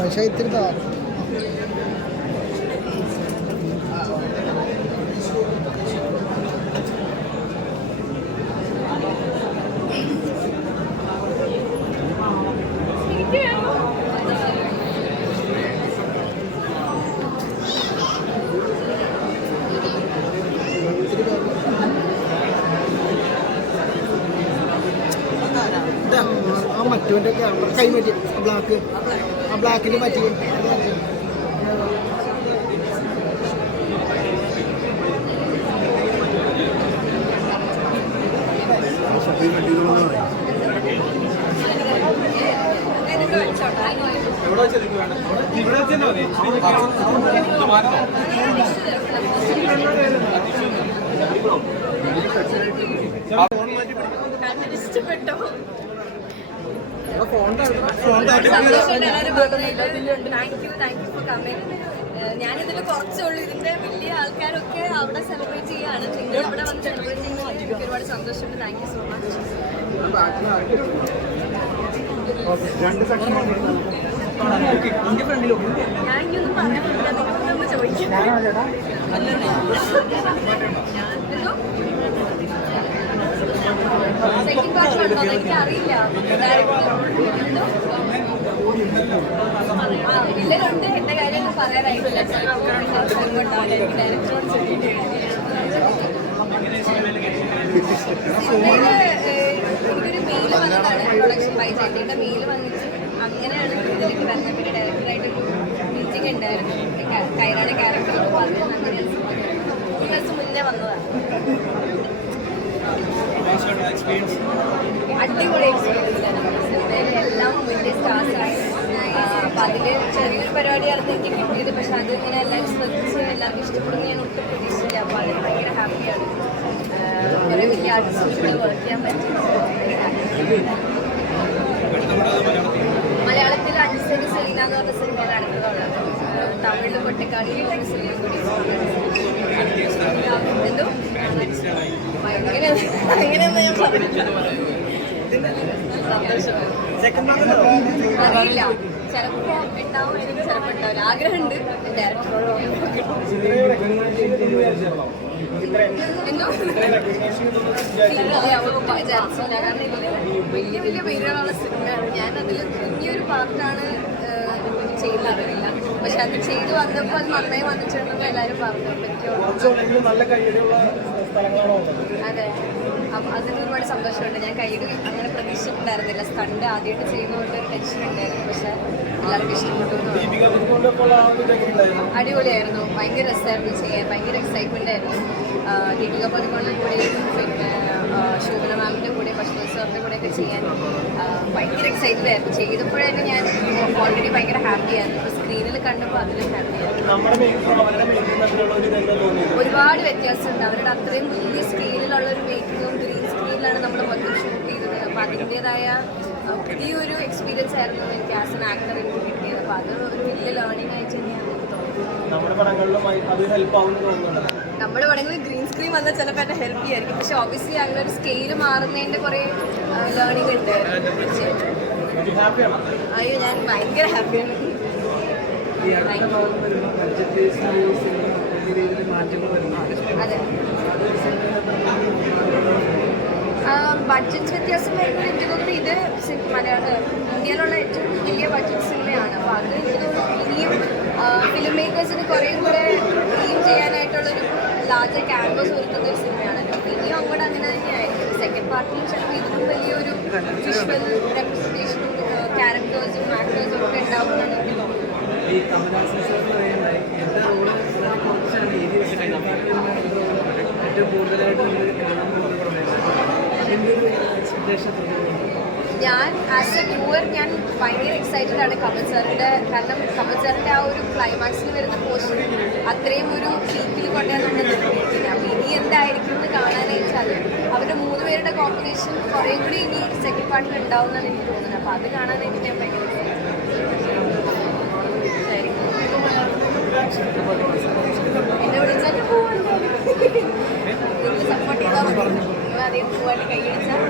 പക്ഷേ ഇത്തിരി ആ മറ്റവൻ്റെ കൈ പറ്റി ബ്ലാക്ക് ആ ബ്ലാക്കിന് പറ്റി ഇഷ്ടപ്പെട്ടോ? ഞാനിതിൽ കുറച്ചുള്ളൂ. ഇതിന്റെ വലിയ ആൾക്കാരൊക്കെ അവിടെ സെലിബ്രേറ്റ് ചെയ്യാണ്. നിങ്ങൾ ഇവിടെ വന്ന് സെലിബ്രേറ്റ് ചെയ്യുന്നത് എനിക്ക് ഒരുപാട് സന്തോഷമുണ്ട്. Thank you so much. ഞാൻ ഇനിയൊന്നും പറഞ്ഞിട്ടില്ല. നിങ്ങളൊന്ന് ചോദിക്കാം. സെക്കൻഡ് പാർട്ട് കണ്ടോ? എനിക്ക് അറിയില്ല. എല്ലാവരുണ്ട്. എന്റെ കാര്യമൊന്നും പറയാനായിട്ടില്ല. ഡയറക്ടറോട് എനിക്കൊരു മെയിൽ വന്നതാണ്. പ്രൊഡക്ഷൻ ബൈ ചേട്ടൻ്റെ മെയിൽ വന്നിട്ട് അങ്ങനെയാണ് ഇതിലേക്ക് വരുന്നത്. പിന്നെ ഡയറക്ടറായിട്ടൊരു മീറ്റിംഗ് ഉണ്ടായിരുന്നു. കൈറാടെ ക്യാരക്ടർ പറഞ്ഞത് അങ്ങനെയാണ്. 3 ദിവസം മുന്നേ വന്നതാണ്. അടിപൊളി എക്സ്പീരിയൻസ് ആണ്. സിനിമയിൽ എല്ലാം വലിയ സ്റ്റാർസാണ്. അപ്പം അതിൽ ചെറിയൊരു പരിപാടിയായിരുന്നു എനിക്ക് കിട്ടിയത്. പക്ഷെ അത് ഇങ്ങനെ എല്ലാവരും ശ്രദ്ധിച്ച് എല്ലാവർക്കും ഇഷ്ടപ്പെടുന്ന ഞാൻ ഒട്ടും പ്രതീക്ഷിച്ചില്ല. അപ്പോൾ അതിൽ ഭയങ്കര ഹാപ്പിയാണ്. കുറേ വലിയ ആർട്ടിസ്റ്റുകൾ വർക്ക് ചെയ്യാൻ പറ്റും. മലയാളത്തിൽ അഞ്ച് സെലീന എന്ന് പറഞ്ഞ സിനിമയിൽ അടുത്തതുള്ളത്. തമിഴിൽ കൊട്ടിക്കാടി സിനിമ കൂടി എന്തോ അങ്ങനെയൊന്നും ഞാൻ പറഞ്ഞില്ല. അറിയില്ല. ചിലപ്പോ ഉണ്ടാവും, എനിക്ക് ചിലപ്പോൾ ഉണ്ടാവില്ല. ആഗ്രഹമുണ്ട് ഡയറക്ടറോട്. എന്തോ വിചാരിച്ചില്ല. കാരണം ഇതിൽ വലിയ വലിയ പേരുകളുള്ള സിനിമയാണ്. ഞാനതിൽ കുഞ്ഞൊരു പാർട്ടാണ് ചെയ്യുന്നറിയില്ല. പക്ഷെ അത് ചെയ്ത് വന്നപ്പോൾ അത് നന്നായി വന്നിട്ടുണ്ടെന്ന് എല്ലാവരും പറഞ്ഞു. അതെ, അപ്പം അതിന് ഒരുപാട് സന്തോഷമുണ്ട്. ഞാൻ കയ്യിൽ അങ്ങനെ പ്രതീക്ഷിച്ചിട്ടുണ്ടായിരുന്നില്ല. സ്റ്റണ്ട് ആദ്യമായിട്ട് ചെയ്യുന്നതുകൊണ്ട് ഒരു ടെൻഷൻ ഉണ്ടായിരുന്നു. പക്ഷെ എല്ലാവർക്കും ഇഷ്ടപ്പെട്ടു. അടിപൊളിയായിരുന്നു. ഭയങ്കര രസമായിരുന്നു ചെയ്യാൻ. ഭയങ്കര എക്സൈറ്റ്മെൻ്റ് ആയിരുന്നു. ദീപിക പദുക്കോണിൻ്റെ കൂടെയും പിന്നെ ശോഭന മാമിൻ്റെ കൂടെ പശുപതി സാറിൻ്റെ കൂടെയൊക്കെ ചെയ്യാൻ ഭയങ്കര എക്സൈറ്റഡ് ആയിരുന്നു. ചെയ്തപ്പോഴാണ് ഞാൻ ഓൾറെഡി ഭയങ്കര ഹാപ്പിയായിരുന്നു. ഇപ്പോൾ സ്ക്രീനിൽ കണ്ടപ്പോൾ അതിലും ഹാപ്പിയായിരുന്നു. ഒരുപാട് വ്യത്യാസമുണ്ട്. അവരുടെ അത്രയും വലിയ സ്ക്രീനിലുള്ളൊരു മേക്കിങ്ങും ഗ്രീൻ സ്ക്രീനിലാണ് നമ്മൾ മൊത്തം ഷൂട്ട് ചെയ്തത്. അപ്പോൾ അതിൻ്റേതായ പുതിയൊരു എക്സ്പീരിയൻസ് ആയിരുന്നു എനിക്ക് ആസ് എൻ ആക്ടർ എനിക്ക് കിട്ടിയത്. അപ്പോൾ അത് ഒരു വലിയ ലേണിംഗ് ആയിട്ട് തന്നെയാണ് എനിക്ക് തോന്നുന്നത്. നമ്മുടെ പടങ്ങളിൽ ഗ്രീൻ സ്ക്രീൻ വന്നാൽ ചിലപ്പോൾ എന്നെ ഹെൽപ്പ് ചെയ്യായിരിക്കും. പക്ഷെ ഓബിയസ്ലി അങ്ങനെ ഒരു സ്കെയിൽ മാറുന്നതിൻ്റെ കുറേ ലേണിംഗ് ഉണ്ട്. അയ്യോ, ഞാൻ ഭയങ്കര ഹാപ്പിയാണ്. അതെ, ബഡ്ജറ്റ് വ്യത്യാസം വരുന്നത് എനിക്ക് തോന്നുന്നു ഇത് ഇന്ത്യയിലുള്ള ഏറ്റവും വലിയ ബഡ്ജറ്റ് സിനിമയാണ്. അപ്പോൾ അത് എനിക്ക് തോന്നുന്നു ഇനിയും ഫിലിം മേക്കേഴ്സിന് കുറേ കൂടെ ഡ്രീം ചെയ്യാനായിട്ടുള്ളൊരു ലാർജർ ക്യാൻവസ് ഒരുക്കുന്ന ഒരു സിനിമയാണ്. ഇനിയും അങ്ങോട്ട് അങ്ങനെ തന്നെയായിരിക്കും. സെക്കൻഡ് പാർട്ടിലും ചിലപ്പോൾ ഇതിലും വലിയൊരു വിഷ്വൽ റെപ്രസെൻറ്റേഷനും ക്യാരക്ടേഴ്സും ആക്ടേഴ്സും ഒക്കെ ഉണ്ടാവുമെന്നാണ് എനിക്ക് തോന്നുന്നത്. ഞാൻ ആസ് എ വ്യൂവർ ഞാൻ ഭയങ്കര എക്സൈറ്റഡ് ആണ് കമൽ സാറിൻ്റെ. കാരണം കമൽ സാറിൻ്റെ ആ ഒരു ക്ലൈമാക്സിൽ വരുന്ന പോർഷൻ അത്രയും ഒരു പീക്കിൽ കൊണ്ടാണ് നമ്മൾ നിർത്തിയിരിക്കുന്നത്. അപ്പോൾ ഇനി ആക്ഷൻ കുറേ കൂടി ഇനി സെക്കൻഡ് പാർട്ടിൽ ഉണ്ടാവും എന്നാണ് എനിക്ക് തോന്നുന്നത്. അപ്പോൾ അത് കാണാനായിട്ട് ഞാൻ ഭയങ്കര എന്നെ വിളിച്ചാൽ പോവാൻ സപ്പോർട്ട് ചെയ്താൽ മതി. നിങ്ങൾ അതേ പോവാൻ കൈയടിച്ചാൽ